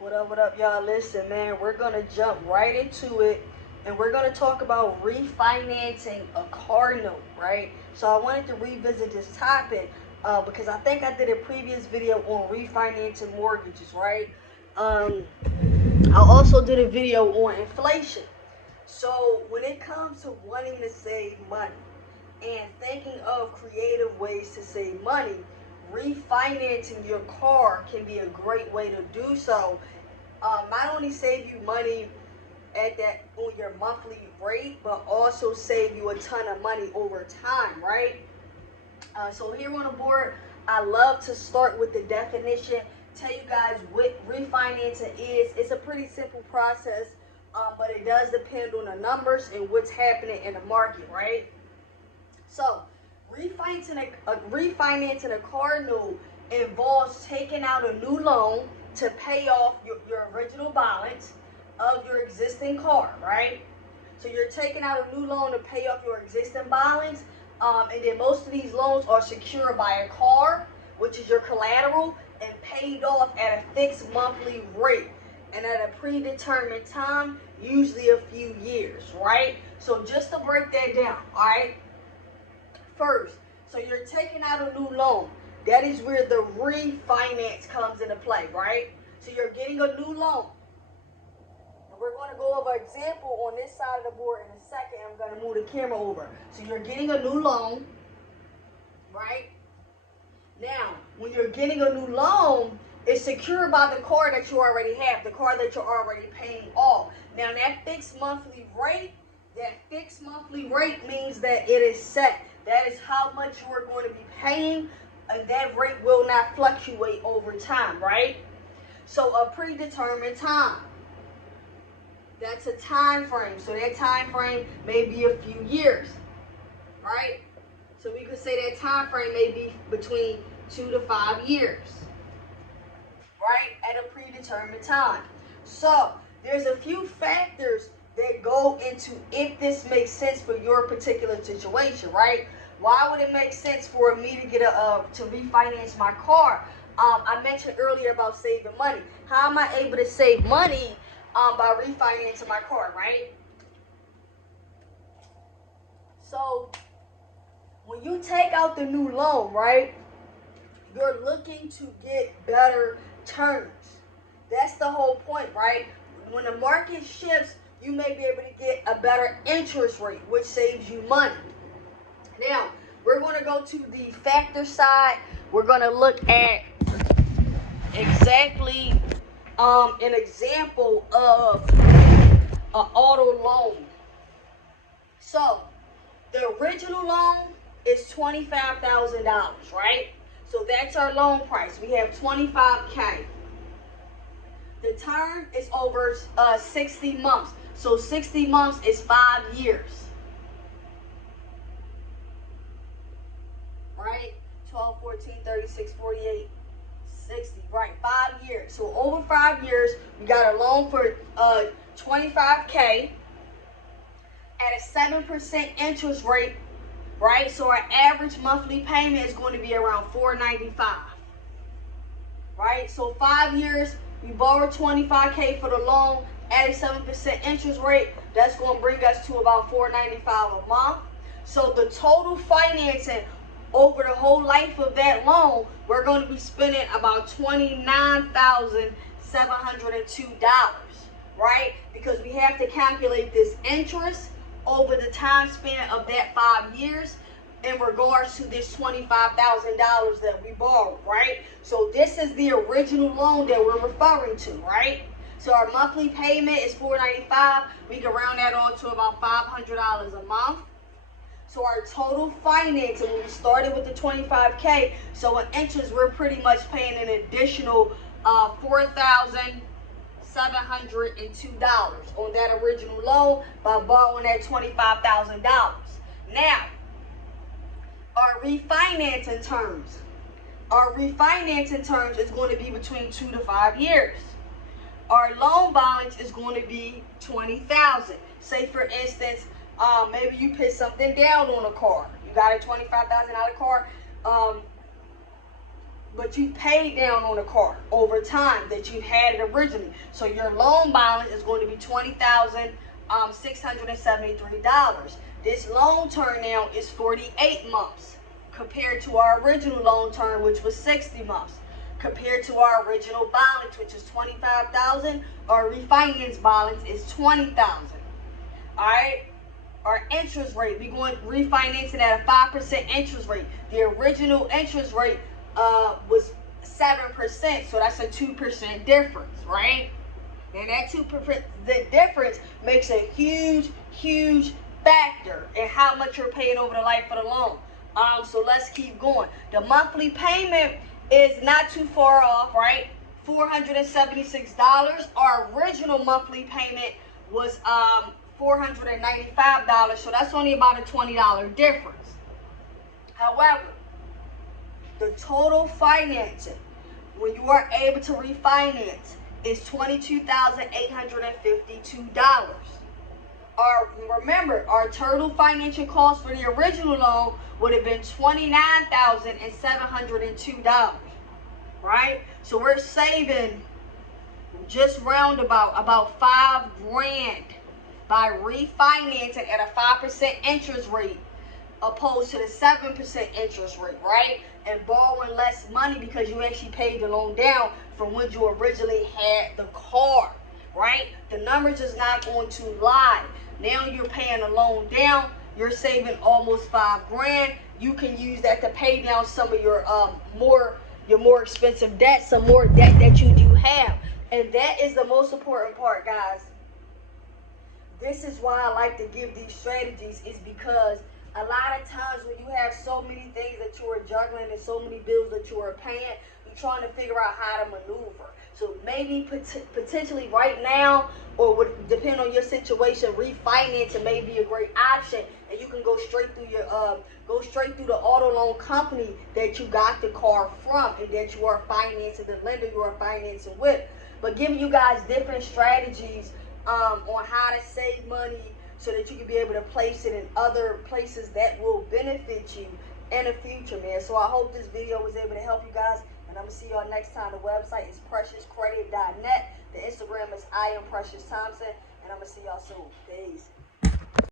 What up, y'all? Listen, man, we're going to jump right into it, and we're going to talk about refinancing a car note, right? So I wanted to revisit this topic because I think I did a previous video on refinancing mortgages, right? Um, I also did a video on inflation. So when it comes to wanting to save money and thinking of creative ways to save money, refinancing your car can be a great way to do so. Not only save you money at that on your monthly rate, but also save you a ton of money over time, right? So here on the board, I love to start with the definition, tell you guys what refinancing is. It's a pretty simple process, but it does depend on the numbers and what's happening in the market, right? So refinancing a car note involves taking out a new loan to pay off your original balance of your existing car, right? So you're taking out a new loan to pay off your existing balance, and then most of these loans are secured by a car, which is your collateral, and paid off at a fixed monthly rate and at a predetermined time, usually a few years, right? So just to break that down, all right? First, so you're taking out a new loan. That is where the refinance comes into play, right? So you're getting a new loan. We're going to go over an example on this side of the board in a second. I'm going to move the camera over. So you're getting a new loan, right? Now, when you're getting a new loan, it's secured by the car that you already have, the car that you're already paying off. Now, that fixed monthly rate means that it is set. That is how much you are going to be paying, and that rate will not fluctuate over time, right? So a predetermined time. That's a time frame. So that time frame may be a few years, right? So we could say that time frame may be between 2 to 5 years, right? At a predetermined time. So there's a few factors that go into if this makes sense for your particular situation, right? Why would it make sense for me to get to refinance my car? I mentioned earlier about saving money. How am I able to save money by refinancing my car, right? So when you take out the new loan, right, you're looking to get better terms. That's the whole point, right? When the market shifts, you may be able to get a better interest rate, which saves you money. Now, we're going to go to the factor side. We're going to look at exactly an example of an auto loan. So, the original loan is $25,000, right? So that's our loan price. We have $25K. The term is over 60 months. So 60 months is 5 years. Right? 12, 14, 36, 48, 60. Right, 5 years. So over 5 years, we got a loan for $25K at a 7% interest rate, right? So our average monthly payment is going to be around $495, right? So 5 years, we borrowed $25K for the loan at a 7% interest rate. That's going to bring us to about $495 a month. So the total financing over the whole life of that loan, we're going to be spending about $29,702, right? Because we have to calculate this interest over the time span of that 5 years in regards to this $25,000 that we borrowed, right? So this is the original loan that we're referring to, right? So our monthly payment is $495. We can round that on to about $500 a month. So our total financing, when we started with the $25K, so in interest, we're pretty much paying an additional $4,702 on that original loan by borrowing that $25,000. Now, our refinancing terms. Our refinancing terms is going to be between 2 to 5 years. Our loan balance is going to be $20,000. Say for instance, maybe you put something down on a car. You got a $25,000 car. but you paid down on the car over time that you had it originally. So your loan balance is going to be $20,673. This loan term now is 48 months compared to our original loan term, which was 60 months. Compared to our original balance, which is 25,000, our refinance balance is 20,000. All right. Our interest rate, we're going refinancing at a 5% interest rate. The original interest rate was 7%, so that's a 2% difference, right? And that 2% the difference makes a huge factor in how much you're paying over the life of the loan. So let's keep going. The monthly payment is not too far off, right? $476. Our original monthly payment was $495, so that's only about a $20 difference. However, the total financing when you are able to refinance is $22,852. Remember, our total financial cost for the original loan would have been $29,702, right? So we're saving just roundabout about $5,000 by refinancing at a 5% interest rate opposed to the 7% interest rate, right? And borrowing less money because you actually paid the loan down from when you originally had the car, right? The numbers is not going to lie. Now you're paying the loan down, you're saving almost $5,000. You can use that to pay down some of your more expensive debt, some more debt that you do have. And that is the most important part, guys. This is why I like to give these strategies, is because a lot of times when you have so many things that you are juggling and so many bills that you are paying, you're trying to figure out how to maneuver. So maybe potentially right now, or would depend on your situation, refinancing may be a great option, and you can go straight through the auto loan company that you got the car from and that you are financing, the lender you are financing with. But giving you guys different strategies on how to save money so that you can be able to place it in other places that will benefit you in the future, man. So I hope this video was able to help you guys, and I'm going to see y'all next time. The website is preciouscredit.net. The Instagram is I am Precious Thompson, and I'm going to see y'all soon. Peace.